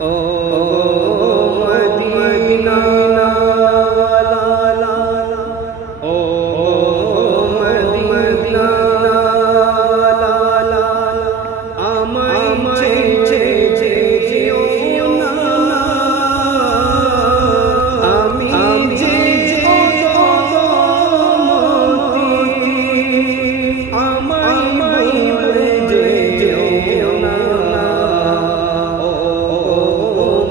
ও Medina ওয়ালা, ও Medina ওয়ালা, আমায় যেও না, আমি যে অদমতি, আমায় ভুলে যেও না। ও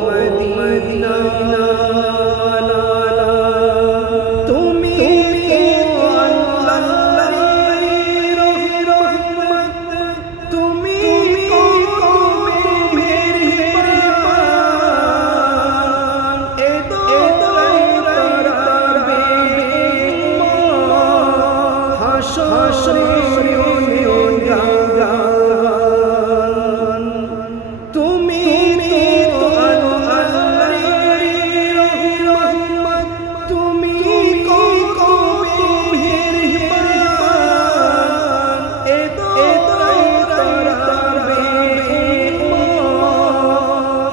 মদিনা ওয়ালা, তুমি তো আল্লাহর রহমত, তুমি কওমের মেহেরবান, এ দরাবে হাসরে গান। তুমি তো আল্লাহর রহমত, তুমি কওমের মেহেরবান, এ দরাবে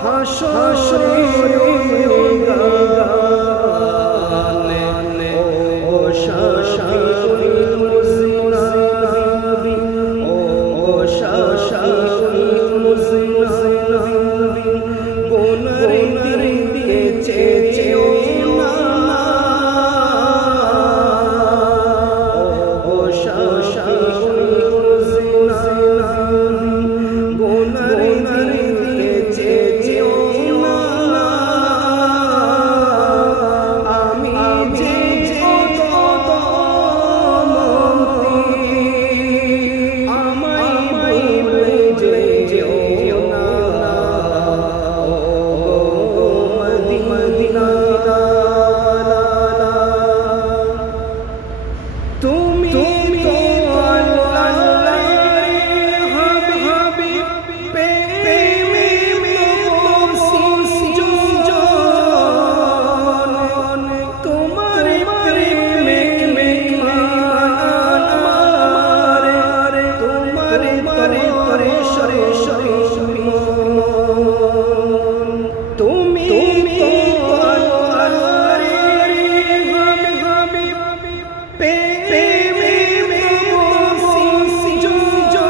হাসরে গান। ও শাফিউল মুজনিবিন, ও শাফিউল মুজনিবিন, গুনার দিকে চেয়েও না। ও শাফিউল মুজনিবিন, গুনার দিকে চেয়েও না। আমি যে অদমতি, আমায় ভুলে যেও না। ও মদিনা ওয়ালা, তুমি তো আল্লাহর হাবিব, প্রেমে মরছি জন, তোমার প্রেমে আমারে, তোমার তরে সরে তুমি তো আল্লাহর হাবিব, প্রেমে মরছি জন,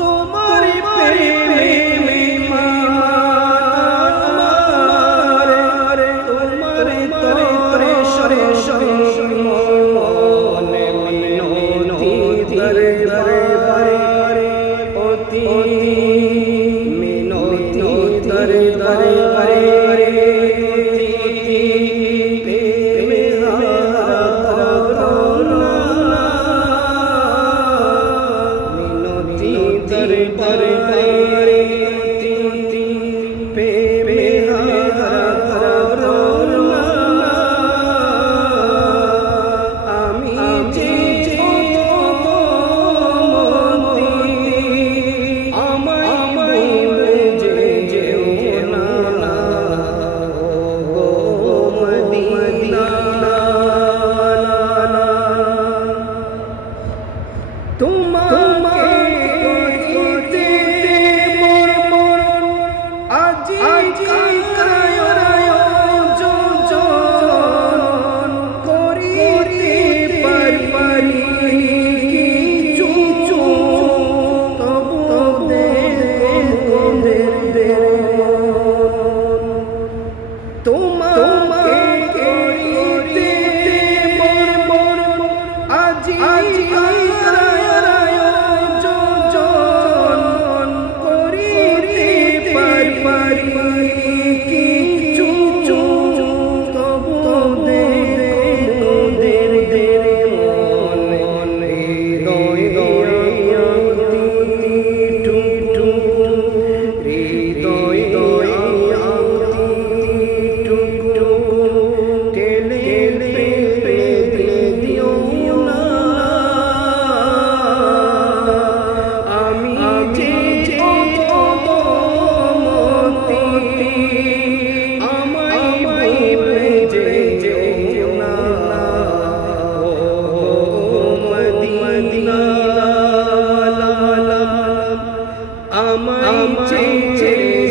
তোমার প্রেমে আমারে, তোমার তরে সরে মনে মিনতি দরবারে, অতি মিনতি দরবারে, প্রেমে মিনতি দরবারে, প্রেমে আমি যে অদমতি, আমায় ভুলে যেও না। ও মদিনা ওয়ালা, তোমাকে কইতে আমায় ছেড়ে